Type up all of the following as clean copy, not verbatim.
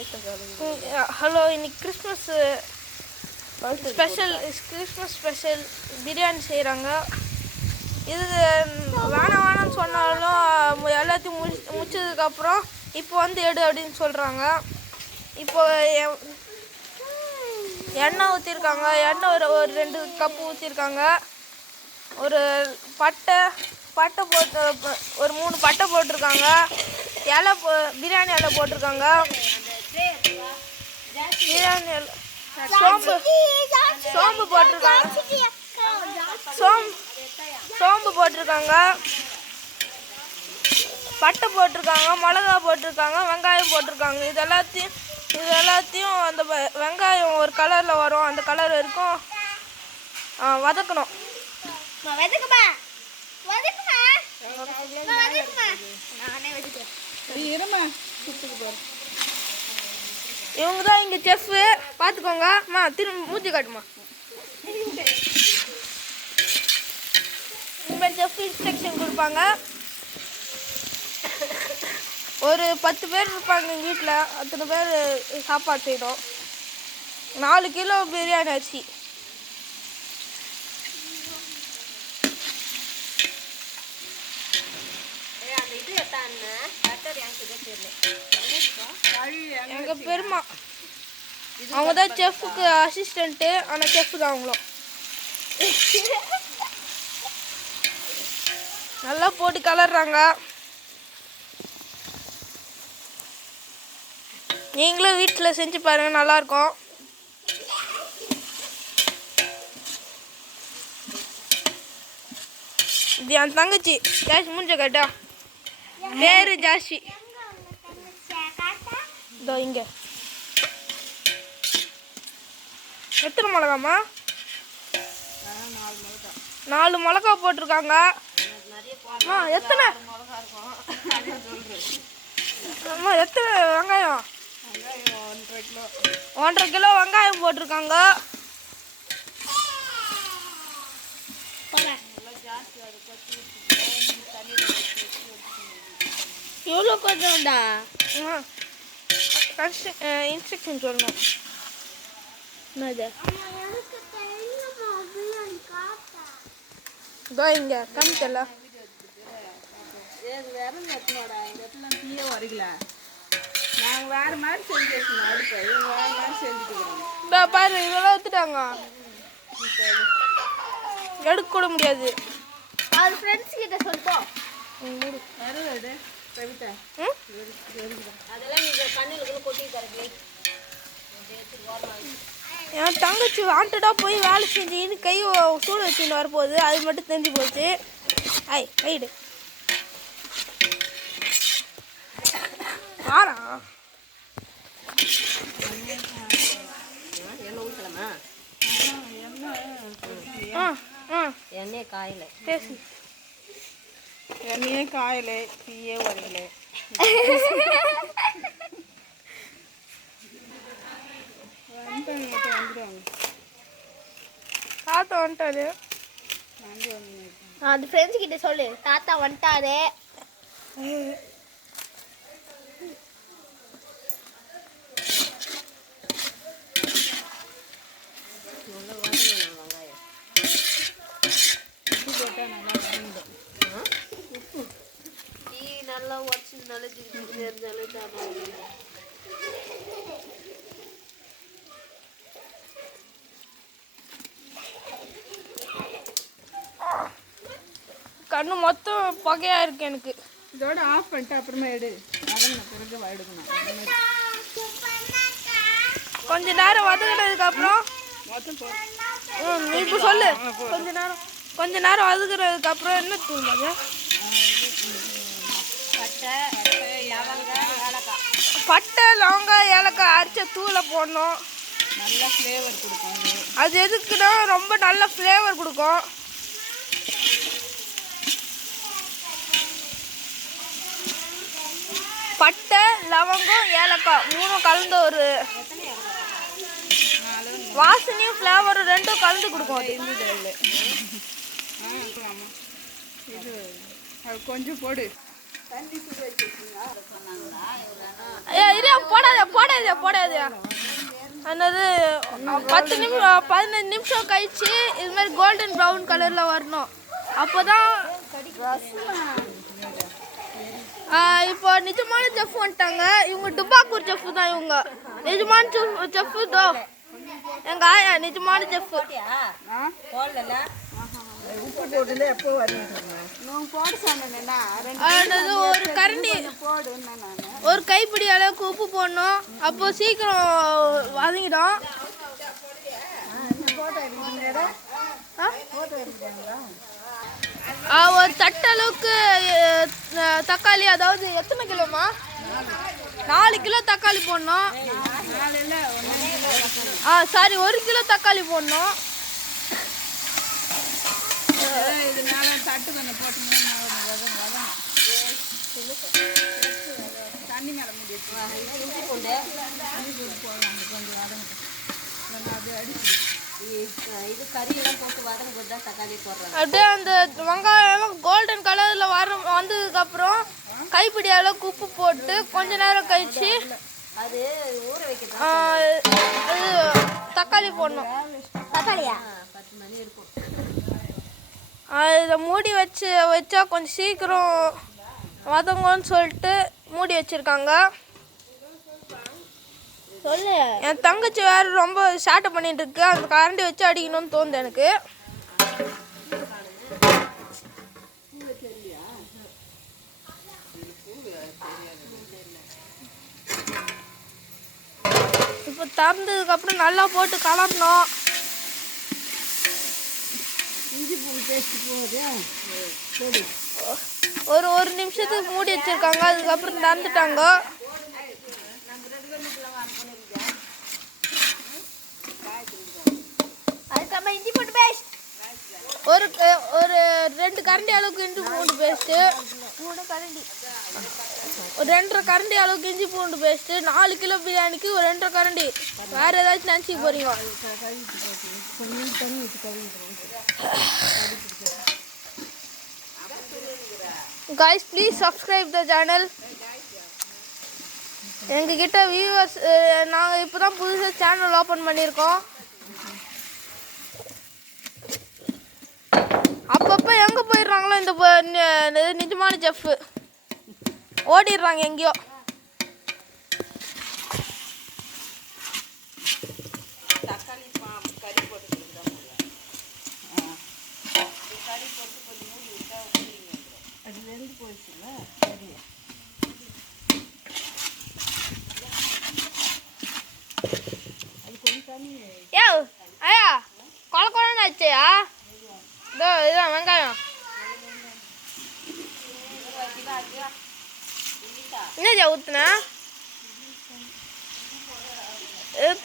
Hello, இன்னைக்கு Christmas special biryani செய்கிறாங்க. இது வேணாம்னு சொன்னாலும் எல்லாத்தையும் முடிச்சதுக்கப்புறம் இப்போ வந்து எடு அப்படின்னு சொல்கிறாங்க. இப்போ எண்ணெய் ஊற்றிருக்காங்க. எண்ணெய் ஒரு 2 கப்பு ஊற்றிருக்காங்க. ஒரு பட்டை போட்டு ஒரு 3 பட்டை போட்டிருக்காங்க. பிரியாணி இலை போட்டிருக்காங்க. பிரியாணி இலை சோம்பு போட்டிருக்காங்க. சோம்பு போட்டிருக்காங்க, பட்டை போட்டிருக்காங்க, மிளகா போட்டிருக்காங்க, வெங்காயம் போட்டிருக்காங்க. இது எல்லாத்தையும் அந்த வெங்காயம் ஒரு கலரில் வரும், அந்த கலர் வரைக்கும் வதக்கணும். இவங்க தான் இங்கே செஃப், பார்த்துக்கோங்கம்மா. திரும்ப மூஞ்சி காட்டுமா. இனிமேல் செஃப் இன்ஸ்ட்ரக்ஷன் கொடுப்பாங்க. ஒரு 10 பேர் இருப்பாங்க எங்கள் வீட்டில். அத்தனை பேர் சாப்பாடு செய்யணும். 4 கிலோ பிரியாணி அரிசி. எங்கள் பெருமா அவங்க தான் செஃப்புக்கு அசிஸ்டண்ட்டு. ஆனால் செஃப் தான் அவங்களும். நல்லா போட்டு கலர்றாங்க. நீங்களும் வீட்டில் செஞ்சு பாருங்கள், நல்லாயிருக்கும். இது என் தங்கச்சி ஜாஸ்தி. மூஞ்ச கேட்டா பேரு ஜாஸ்தி. இதோ இங்கே எத்தனை மிளகாமா? 4 மிளகா போட்டிருக்காங்க. எத்தனை வெங்காயம்? 1.5 கிலோ வெங்காயம் போட்டிருக்காங்க. எவ்வளோ கொஞ்சம்டா? இன்ஸ்ட்ரக்ஷன் சொல்லணும். இதோ இங்கே காமிக்கல. பாரு, இதெல்லாம் எடுத்துட்டாங்க. எடுக்க கூட முடியாது. அது ஃப்ரெண்ட்ஸ் கிட்ட சொல்லிட்டோம். என் தங்கச்சி வாண்டடாக போய் வேலை செஞ்சுன்னு கை சூடு வச்சுன்னு வரப்போகுது. அது மட்டும் தெரிஞ்சு போச்சு. ரைடு வாரா. எண்ணெய் காயலை பேசு. எண்ணெயே காயலை, தீயே வரல. தாத்தா வந்துட்டாரு. அது ஃப்ரெண்ட்ஸ் கிட்ட சொல்லு, தாத்தா வந்துட்டாரு. நல்லா உடச்சி நல்லா கண்ணு மொத்தம் புகையா இருக்கு எனக்கு. இதோட ஆஃப் பண்ணிட்டு அப்புறமா எடு. பிறகு எடுக்கணும். கொஞ்ச நேரம் வதக்கினதுக்கு அப்புறம் இப்போ சொல்லு. கொஞ்ச நேரம் வதக்குறதுக்கு அப்புறம் என்ன தூள்பாங்க? பட்டை, லவங்காய், ஏலக்காய் அரைச்ச தூளை போடணும். நல்ல ஃப்ளேவர் கொடுக்கும். அது எதுக்குன்னா ரொம்ப நல்ல ஃப்ளேவர் கொடுக்கும். பட்டை, லவங்கம், ஏலக்காய் 3 கலந்து ஒரு வாசனையும் ஃப்ளேவரும் 2 கலந்து கொடுக்கும். அது கொஞ்சம் போடு. போடாத போடாதே போடாதே. என்னது 15 நிமிஷம் கழிச்சு இது மாதிரி கோல்டன் ப்ரௌன் கலரில் வரணும். அப்போ தான் இப்போ நிஜமான செஃப் வந்துட்டாங்க. இவங்க டுபாக்கூர் செஃப் தான். இவங்க நிஜமான செஃப் தோ எங்க ஆயா நிஜமான செஃப். உப்பு போட்டுல எப்போ வரீங்க? போட சொன்னேன்னா ஒரு கரண்டி ஒரு கைப்பிடி அளவுக்கு உப்பு போடணும். அப்போ சீக்கிரம் வதங்கிடும். ஒரு தட்டளவுக்கு தக்காளி, அதாவது எத்தனை கிலோமா? 4 கிலோ தக்காளி போடணும். சாரி 1 கிலோ தக்காளி போடணும். தண்ணி மேல மூடி இது கறியெல்லாம் போட்டு வதங்க போட்டு தான் தக்காளி போடுறாங்க. அப்படியே அந்த வெங்காயம் கோல்டன் கலரில் வந்ததுக்கப்புறம் கைப்பிடி அளவுக்கு உப்பு போட்டு கொஞ்ச நேரம் கழிச்சு அது ஊற வைக்கணும். அது தக்காளி போடணும். தக்காளியா 10 மணி இருக்கும். இதை மூடி வச்சா கொஞ்சம் சீக்கிரம் வதங்கும்னு சொல்லிட்டு மூடி வச்சுருக்காங்க. சொல்லு. என் தங்கச்சி வேறு ரொம்ப ஷார்ட்டை பண்ணிட்டு இருக்கு. அந்த கரண்டி வச்சு அடிக்கணும்னு தோணுது எனக்கு. இப்போ திறந்ததுக்கப்புறம் நல்லா போட்டு கலரணும். ஒரு நிமிஷத்துக்கு மூடி வச்சிருக்காங்க. அதுக்கப்புறம் திறந்துட்டாங்க. அதுக்கப்புறம் இஞ்சி பூண்டு பேஸ்ட் ஒரு 2 கரண்டி அளவுக்கு இஞ்சி பூண்டு பேஸ்ட்டு, 3 கரண்டி, ஒரு 2.5 கரண்டி அளவுக்கு இஞ்சி பூண்டு பேஸ்ட்டு. 4 கிலோ பிரியாணிக்கு ஒரு 2.5 கரண்டி. வேற ஏதாச்சும் நினச்சிக்க போறீங்க? Guys, please subscribe the channel. எங்ககிட்ட வியூவர்ஸ் நாங்கள் இப்போ தான் புதுசாக சேனல் ஓப்பன் பண்ணியிருக்கோம். அப்பப்போ எங்கே போயிடுறாங்களோ இந்த நிஜமான செஃப் ஓடிடுறாங்க எங்கேயோ. ஏ ஐயா கொழன்னு ஆச்சையா? இதான் வெங்காயம் என்னஜா ஊத்துன?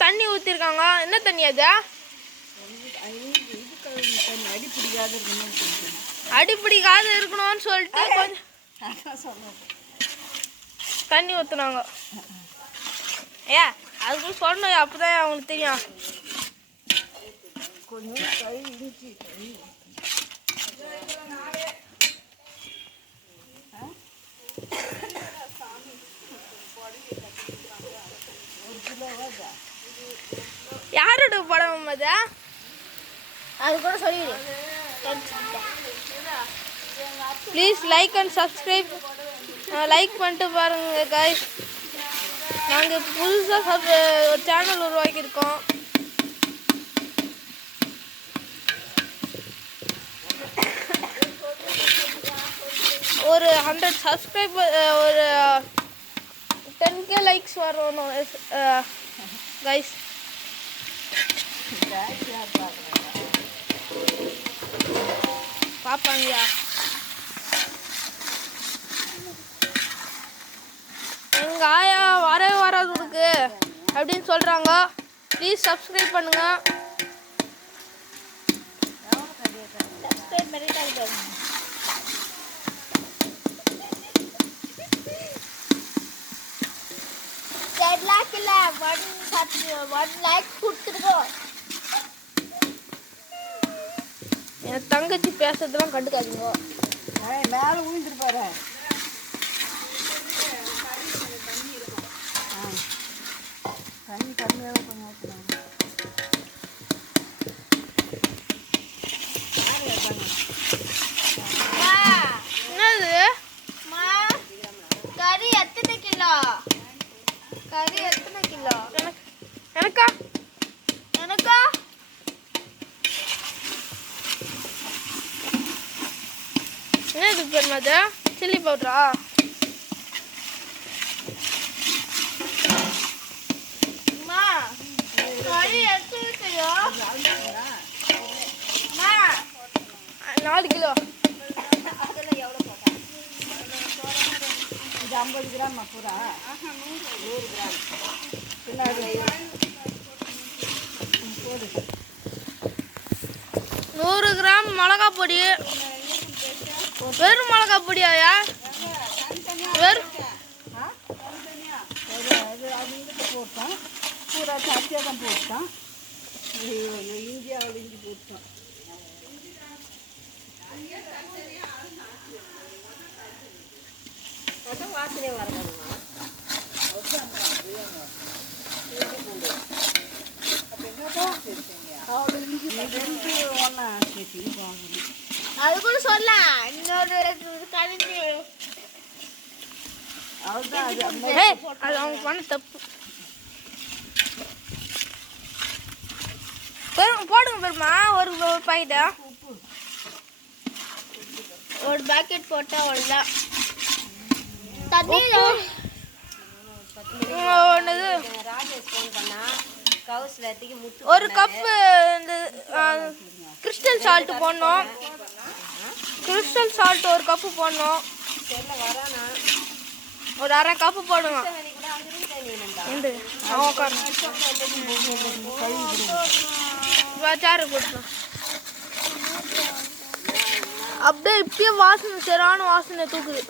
தண்ணி ஊற்றிருக்காங்க. என்ன தண்ணி அது? அடிப்பிடிக்காத இருக்கணும்னு சொல்லிட்டு கொஞ்சம் தண்ணி ஊற்றுனாங்க. ஏ அதுக்கு சொல்லணும், அப்போதான் அவங்களுக்கு தெரியும். யாரோட படம் அது? அது கூட சொல்லிடு. Please like and subscribe. Like பண்ணிட்டு பாருங்க guys. நாங்கள் புதுசாக ஒரு சேனல் உருவாக்கியிருக்கோம். ஒரு 100 சப்ஸ்கிரைபர், ஒரு 10K லைக்ஸ் வரணும் guys. பாப்பாங்கயா. எங்க ஆயா வரவே வராது இருக்கு அப்படின்னு சொல்றாங்க. ப்ளீஸ் சப்ஸ்கிரைப் பண்ணுங்க. சப்ஸ்கிரைப் பண்ணிட்டாங்க. இல்ல 1 லைக் கொடுத்துருக்கோம். என் தங்கச்சி பேசுறதுலாம் கண்டுக்காதீங்க. மேலே ஊழ்ந்துருப்பாரு. தண்ணி கம்மியாக கொஞ்சம் ஊற்றணும். என்னது கறி எத்தனை கிலோ? கறி எத்தனை கிலோ? எனக்கா எனக்கா? என்னது பெருமா அது? சில்லி பவுடரா? அம்மா கறி எத்தனை கிலோ? அம்மா 4 கிலோ. இது 50 கிராம் பூரா? 100 கிராம். பின்னாடி போடு. 100 கிராம் மிளகா பொடி. வெறும் மிளகா பொடியாயா? வெறும் அது இங்கிட்டு போட்டோம், பூரா சர்ச்சை தான் போட்டோம். இந்தியாவில் இஞ்சி போட்டோம். வாசனை வரணுமா? அது கூட சொல்லலாம். இன்னொரு கழிஞ்சு ஏய், அது அவங்க பண்ண தப்பு. போடுங்க பெருமா ஒரு பாக்கெட்டா. ஒரு பாக்கெட் போட்டா அவ்வளோதான். தண்ணியில் ஒன்னது ஒரு கப்பு இந்த கிறிஸ்டல் சால்ட் போடணும். கிறிஸ்டல் சால்ட் ஒரு கப்பு போடணும். ஒரு அரை கப்பு போடுங்க. சாரு போட்டுருவோம். அப்படியே இப்பயே வாசனை சரியான வாசனை தூக்குது.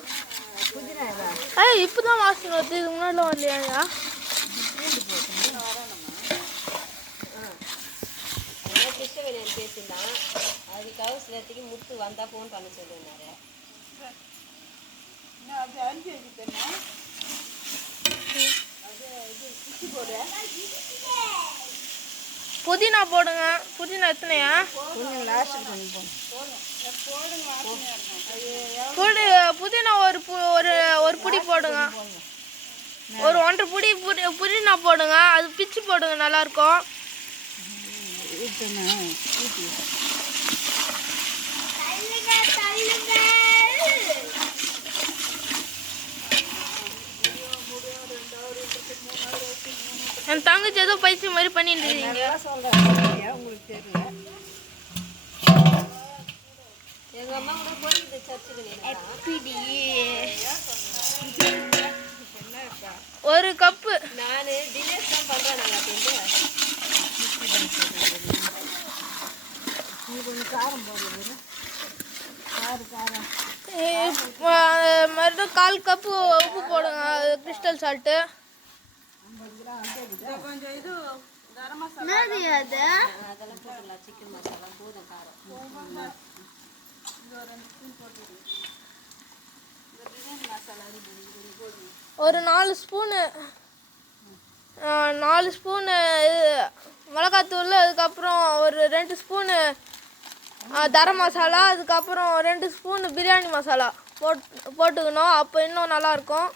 ஏய் இப்பதான் வாசனை வருது. இதுக்கு முன்னாடி வரலையா? பேசியிருந்தான். அதுக்காக சிலத்துக்கு முத்து வந்தா ஃபோன் பண்ண சொல்லுனாரு. புதினா போடுங்க. புதினா எத்தனையா? புதினா ஒரு புடி போடுங்க. ஒரு 1.5 புடி புதினா போடுங்க. அது பிச்சு போடுங்க, நல்லா இருக்கும். என் தங்கச்சி ஏதோ பைத்தியம் மாதிரி பண்ணிட்டு இருக்கீங்க. உங்களுக்கு தெரியல. எங்க அம்மா கூட போயிட்டு சர்ச்சுக்கு ஒரு கப்பு. நான் டிலேஸ் தான் பண்றேன். கொஞ்சம் காரம் போடுறது. காரம் மறுபடியும் 1/4 கப்பு உப்பு போடுங்க. Crystal salt. கொஞ்சம் இது கரம் மசாலா அதெல்லாம் போட்டுடலாம். சிக்கன் மசாலா போதும் காரம். ஒரு 4 ஸ்பூனு மிளகாத்தூள். அதுக்கப்புறம் ஒரு 2 ஸ்பூனு கரம் மசாலா. அதுக்கப்புறம் 2 ஸ்பூனு பிரியாணி மசாலா போட்டுக்கணும். அப்போ இன்னும் நல்லாயிருக்கும்.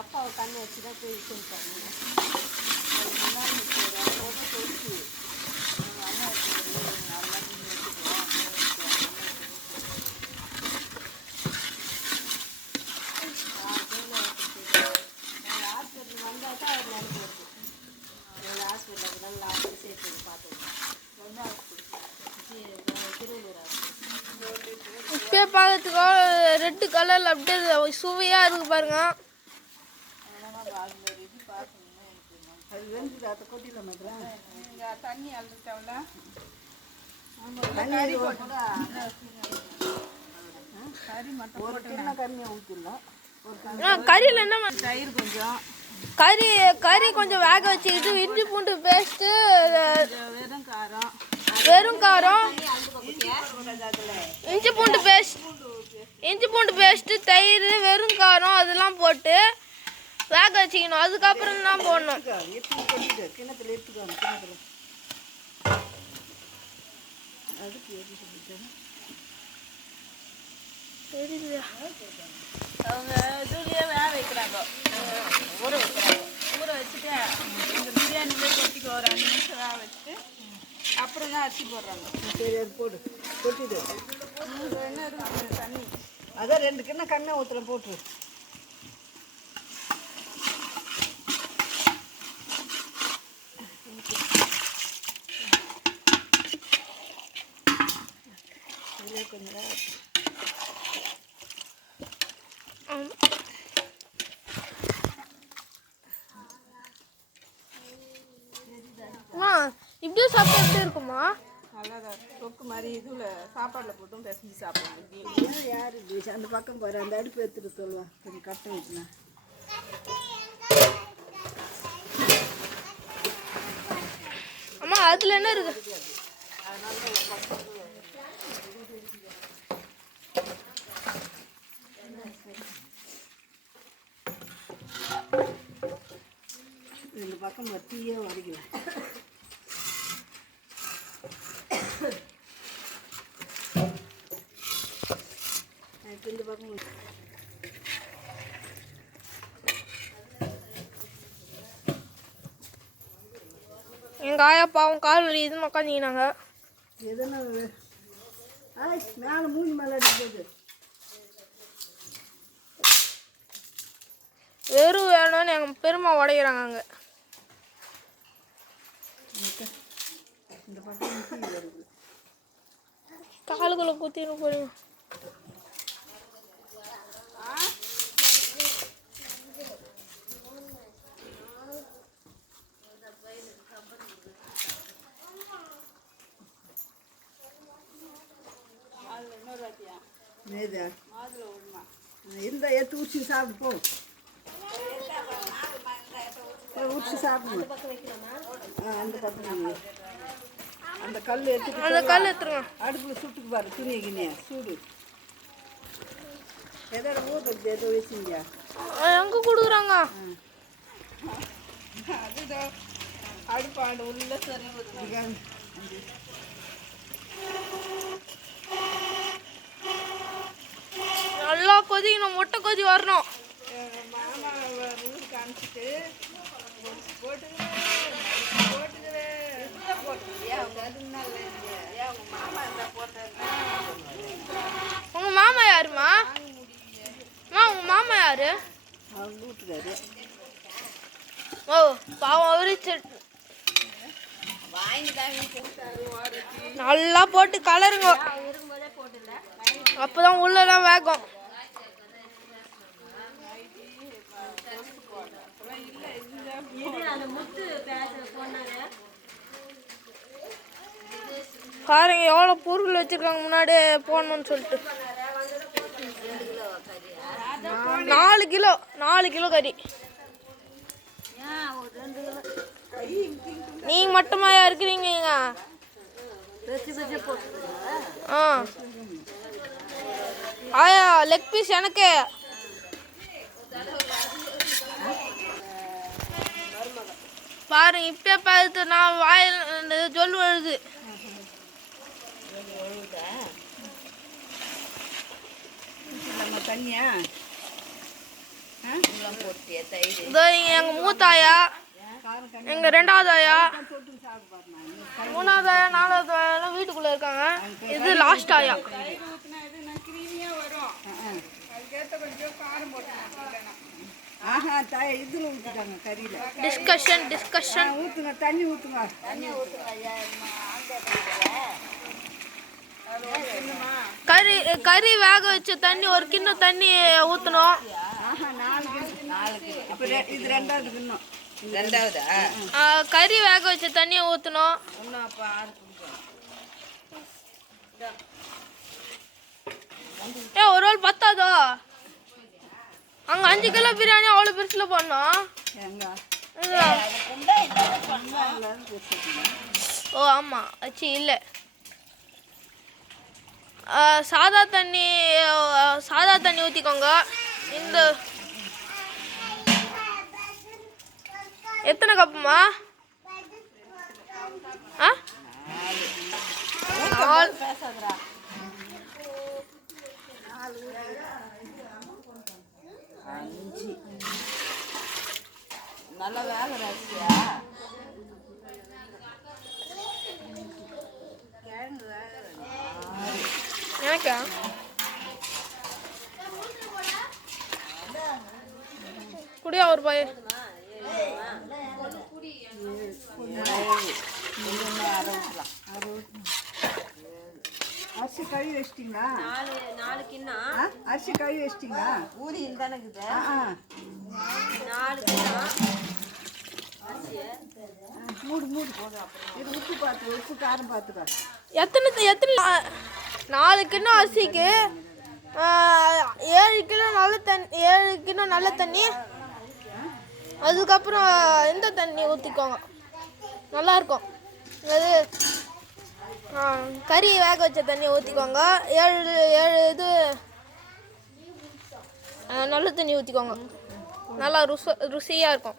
அப்பாவை கண்ணு வச்சு தான் போய் சொல்லிட்டாங்க. இப்பயே பார்க்கறதுக்கோ ரெட்டு கலரில் அப்படியே சுவையாக இருக்கு பாருங்க. அது வெந்துது. அதை கொட்டிடலாம் மாத்திரம். தண்ணி அழுத்தவள கறி மட்டும் ஒரு கிண்ணம் கம்மியாக ஊற்றிடலாம். கறியில் என்ன தயிர் கொஞ்சம். கறி கொஞ்சம் வேக வச்சுக்கிட்டு இஞ்சி பூண்டு பேஸ்ட்டு வெறும் காரம் வெறும் காரம், இஞ்சி பூண்டு பேஸ்ட்டு, தயிர், வெறும் காரம் அதெல்லாம் போட்டு வேக வச்சுக்கணும். அதுக்கப்புறம் தான் போடணும். கிணத்துல எடுத்துக்கோங்க. கிணத்துல அதுக்கு அவங்க இதுலயே வேக வைக்கிறாங்க, ஊற வைக்கிறாங்க. ஊற வச்சுட்டு இந்த பிரியாணிலே கொட்டிக்கு ஒரு 5 நிமிஷம் வேக வச்சுட்டு அப்புறம் தான் அரிசி போடுறாங்க. சரி, அது போடு, கொட்டிடு. என்ன இருக்குது தண்ணி? அதான் 2 கிண்ணம் கண்ணை ஊற்றுல போட்டு. இதில் கொஞ்சம் நேரம் இப்படியே சாப்பிட்டா எப்படி இருக்குமா? நல்லாதான் தொக்கு மாதிரி இதில் சாப்பாடில் போட்டும் பிசைஞ்சு சாப்பிடலாம். யார் இப்படி அந்த பக்கம் போகிற அந்த அடுப்பு எடுத்துட்டு சொல்லுவான். கொஞ்சம் கட்டம் வைக்கலாம். அம்மா அதில் என்ன இருக்கு? இந்த பக்கம் வத்தியே வரைக்கலாம். இப்போ இந்த பக்கம் எங்கள் ஆயா பாவம் கால் வலி இதுன்னு உட்காந்துக்கினாங்க. எதனா மேலே மூஞ்சி மேலே அடிக்கிறது. வெறும் வேணும்னு எங்கள் பெருமை உடைகிறாங்க அங்கே. இந்த பக்கம் வருது. காலுக்குள்ளே குத்தின்னு போடுங்க. நேதா இந்த எடுத்து ஊற்றி சாப்பிட்டு போ. ஊற்றி சாப்பிடணும். அந்த பக்கம் அந்த கல் எடுத்துட்டு அந்த கல் எடுத்துருங்க. அடுப்பில் சுட்டுக்கு பாரு. துணி கிணியா சூடு எதோட ஊற்றுறது ஏதோ வச்சுங்க. எங்கே கொடுக்குறாங்க? அதுதான் அடுப்பாண்டு உள்ள சரி. நல்லா கொதிக்கணும், முட்டை கொதி வரணும். மாமா ஊருக்கு அனுப்பிச்சிட்டு உங்கள் மாமா யாருமா? உங்கள் மாமா யாரு? அவங்க வீட்டுக்காரு. ஓ பாவம் அவரு நல்லா போட்டு கலருங்க. அப்போதான் உள்ளெல்லாம் வேகும். பாருங்க எவ்வளோ பொருள் வச்சிருக்காங்க முன்னாடி போடணும்னு சொல்லிட்டு. 4 கிலோ கறி. நீங்க மட்டுமா இருக்கிறீங்க? ஆயா லெக் பீஸ் எனக்கு. பாருங்க இப்பே பார்த்து நான் வாயில் சொல்லு வருது. தண்ணியா இதோ எங்க மூத்தாயா, எங்க 2வது ஆயா, 3வது ஆயா, 4வது ஆயா வீட்டுக்குள்ள இருக்காங்க. இது லாஸ்ட் ஆயா. ஆஹா இதில் ஊற்றிட்டாங்க கறியில். டிஸ்கஷன் ஊற்றுங்க. தண்ணி ஊற்றுங்க. கறி வேக வச்ச தண்ணி 1 கிண்ணம் தண்ணி ஊற்றணும். ஆஹா 4 கிலோ. இப்போ இது 2வது கிண்ணம். கறி வேக வச்ச தண்ணியை ஊற்றணும். ஒரு நாள் பத்தாதோ? அங்கே 5 கிலோ பிரியாணி அவ்வளோ பெருசில் பண்ணோம். ஓ ஆமாம் அச்சி இல்லை. சாதா தண்ணி ஊற்றிக்கோங்க. இந்த எத்தனை கப்புமா? ஆ 4. பேசாதடா. நல்லா வேலை அரிசியா எனக்கா? குடியா ஒரு பாய். அரிசி கழுவி வச்சிட்டிங்களா? 4 கிண்ணம். அரிசி கழுவி வச்சிட்டிங்களா? ஊதியில் தானே இருக்குது. 4 கிண்ணம் மூடு போதும். இது உப்பு பார்த்து, உப்பு காரம் பார்த்துக்கோ. எத்தனை 4 கிலோ அரிசிக்கு 7 கிலோ நல்ல தண்ணி. அதுக்கப்புறம் இந்த தண்ணி ஊற்றிக்கோங்க, நல்லாயிருக்கும். அது கறி வேக வச்ச தண்ணி ஊற்றிக்கோங்க. 7 இது நல்ல தண்ணி ஊற்றிக்கோங்க, நல்லா ருசியாக இருக்கும்.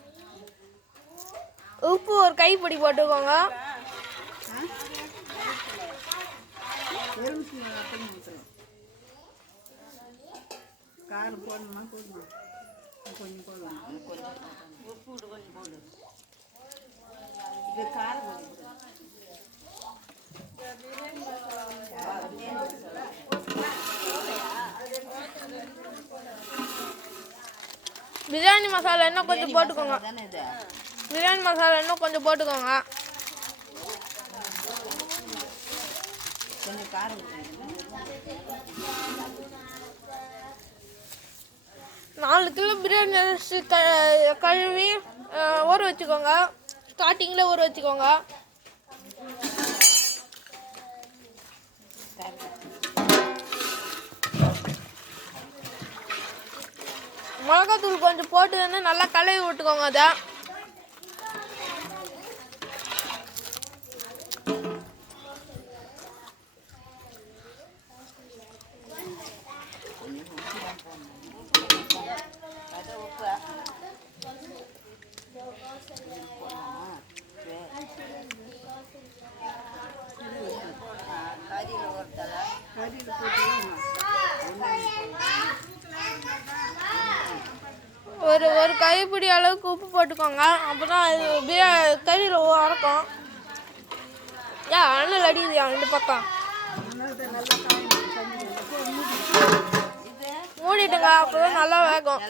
உப்பு ஒரு கைப்பிடி போட்டுக்கோங்க. காரம் போடணுமா? போடணும், கொஞ்சம் போடலாம். உப்பு விட்டு கொஞ்சம் போடு. இது காரம் பிரியாணி மசாலா இன்னும் கொஞ்சம் போட்டுக்கோங்க. தானே இது. பிரியாணி மசாலா இன்னும் கொஞ்சம் போட்டுக்கோங்க. கொஞ்சம் காரம் 4 கிலோ பிரியாணி அரிசி கழுவி ஊற வச்சுக்கோங்க. ஸ்டார்டிங்கில் ஊற வச்சுக்கோங்க. மிளகாத்தூள் கொஞ்சம் போட்டு நல்லா கழுவி விட்டுக்கோங்க. அதை ஒரு கைப்பிடி அளவுக்கு உப்பு போட்டுக்கோங்க. அப்போ தான் அது கறியில் வறக்கும். அண்ணல் அடிக்குது 2 பக்கம். மூடிட்டுங்க, அப்போ தான் நல்லா வேகும்.